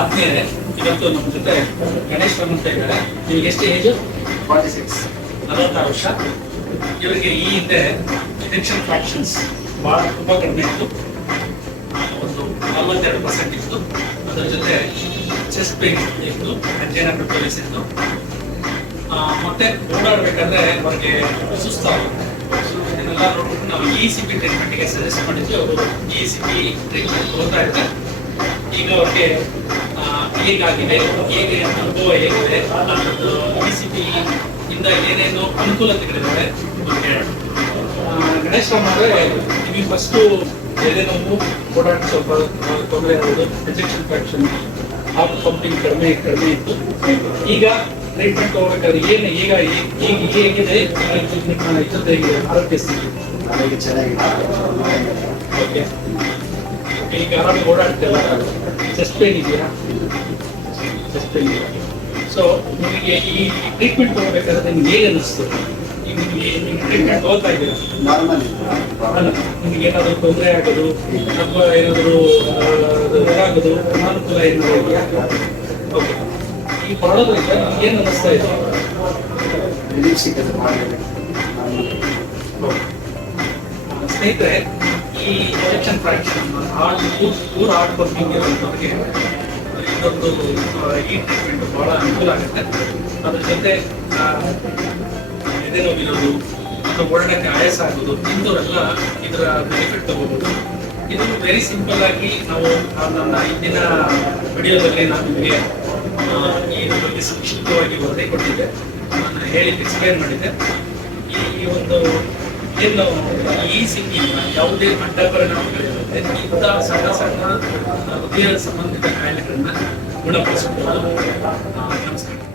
ಆತ್ಮೀಯರೇ ಇವತ್ತು ನಮ್ಮ ಜೊತೆ ಗಣೇಶ್ ಅಂತ ಇದ್ದಾರೆ ನಿಮ್ಗೆ ಎಷ್ಟು ಏಜು ಫಾರ್ಟಿ ಸಿಕ್ಸ್ ನಲವತ್ತಾರು ವರ್ಷ ಇವರಿಗೆ ಈ ಹಿಂದೆ ಡಿಟೆನ್ಷನ್ ಫ್ಯಾಕ್ಷನ್ಸ್ ಬಹಳ ತುಂಬ ಕಡಿಮೆ ಇತ್ತು ಒಂದು ನಲವತ್ತೆರಡು ಪರ್ಸೆಂಟ್ ಇತ್ತು ಅದರ ಜೊತೆ ಚೆಸ್ಟ್ ಪೇನ್ ಇತ್ತು ಹೆಜ್ಜೆನ ಪ್ರಿಪೇರೆನ್ಸ್ ಇತ್ತು ಮತ್ತೆ ಓಡಾಡಬೇಕಾದ್ರೆ ಅವರಿಗೆ ಸುಸ್ತಾಗುತ್ತೆ ಇದನ್ನೆಲ್ಲ ನೋಡ್ಬಿಟ್ಟು ನಾವು ಇ ಸಿ ಪಿ ಟ್ರೀಟ್ಮೆಂಟ್ಗೆ ಸಜೆಸ್ಟ್ ಮಾಡಿದ್ವಿ ಅವರು ಇ ಸಿ ಪಿ ಟ್ರೀಟ್ಮೆಂಟ್ ಓದ್ತಾ ಇದ್ದಾರೆ ಈಗ ಅವ್ರಿಗೆ ಹೀಗಾಗಿದೆ ಹೇಗೆ ಅನುಭವ ಹೇಗಿದೆ ಸಿ ಡಿಸಿಪಿ ಇಂದ ಏನೇನು ಅನುಕೂಲತೆಗಳಿದ್ದಾವೆ ಗಣೇಶ ಅವರೇ ನಿಮಗೆ ಫಸ್ಟು ಎದೆನೋವು ಓಡಾಟ ತೊಂದರೆ ಇರೋದು ಎಜೆಕ್ಷನ್ ಫ್ರಾಕ್ಷನ್ ಹಾರ್ಟ್ ಪಂಪಿಂಗ್ ಕಡಿಮೆ ಕಡಿಮೆ ಇತ್ತು ಈಗ ಟ್ರೀಟ್ಮೆಂಟ್ ತಗೋಬೇಕಾದ್ರೆ ಏನು ಈಗ ಈಗ ಹೇಗಿದೆ ಇದ್ದದ್ದು ಹೇಗಿದೆ ಆರೋಗ್ಯ ಸ್ಥಿತಿ ಚೆನ್ನಾಗಿದೆ ಓಕೆ ಈಗ ಆರಾಮಾಗಿ ಓಡಾಡ್ತಿಲ್ಲ ಚೆಸ್ಟ್ ಪೇನ್ ಇದೆಯಾ ಚೆಸ್ಟ್ ಪೇನ್ ಇದೆಯಾ ಸೊ ನಿಮಗೆ ಈ ಟ್ರೀಟ್ಮೆಂಟ್ ತಗೋಬೇಕಾದ್ರೆ ನಿಮ್ಗೆ ಹೇಗೆ ಅನಿಸ್ತು ಈಗ ನಿಮಗೆ ನೀವು ಟ್ರೀಟ್ಮೆಂಟ್ ಹೋಗ್ತಾ ಇದ್ದೀರಾ ನಾರ್ಮಲ್ ಅಲ್ಲ ನಿಮಗೆ ಏನಾದರೂ ತೊಂದರೆ ಆಗೋದು ಅಥವಾ ಏನಾದರೂ ಆಗೋದು ಅನಾನುಕೂಲ ಏನಾದರೂ ಇದೆಯಾ ಓಕೆ ಈ ಮಾಡೋದ್ರಿಂದ ನಿಮ್ಗೆ ಏನು ಅನಿಸ್ತಾ ಇದೆ ಸ್ನೇಹಿತರೆ ಈ election practice hard poor hard working ಇರುವಂಥವ್ರಿಗೆ ಇದೊಂದು ಈ ಟ್ರೀಟ್ಮೆಂಟ್ ಭಾಳ ಅನುಕೂಲ ಆಗುತ್ತೆ ಅದ್ರ ಜೊತೆ ಎದೆ ನೋವಿರೋದು ಅಥವಾ ಓಡಾಡಕ್ಕೆ ಆಯಾಸ ಆಗೋದು ಇಂಥವರೆಲ್ಲ ಇದರ ಬೆನಿಫಿಟ್ ತಗೋಬಹುದು ಇದನ್ನು ವೆರಿ ಸಿಂಪಲ್ ಆಗಿ ನಾವು ನನ್ನ ಇಂದಿನ ವಿಡಿಯೋದಲ್ಲಿ ನಾನು ನಿಮಗೆ ಈ ಬಗ್ಗೆ ಸಂಕ್ಷಿಪ್ತವಾಗಿ ವರದಿ ಕೊಟ್ಟಿದ್ದೆ ನಾನು ಹೇಳಿದ್ದು ಎಕ್ಸ್ಪ್ಲೈನ್ ಮಾಡಿದ್ದೆ ಈ ಒಂದು ಇನ್ನು ಈ ಸಿಂಗಿಂಗ್ ಯಾವುದೇ ಅಡ್ಡ ಅಡ್ಡಪರಿಣಾಮಗಳಿರುತ್ತೆ ಇಂಥ ಸಣ್ಣ ಸಣ್ಣ ಹೃದಯ ಸಂಬಂಧಿತ ಕಾಯಿಲೆಗಳನ್ನ ಗುಣಪಡಿಸಬಹುದು ನಮಸ್ಕಾರ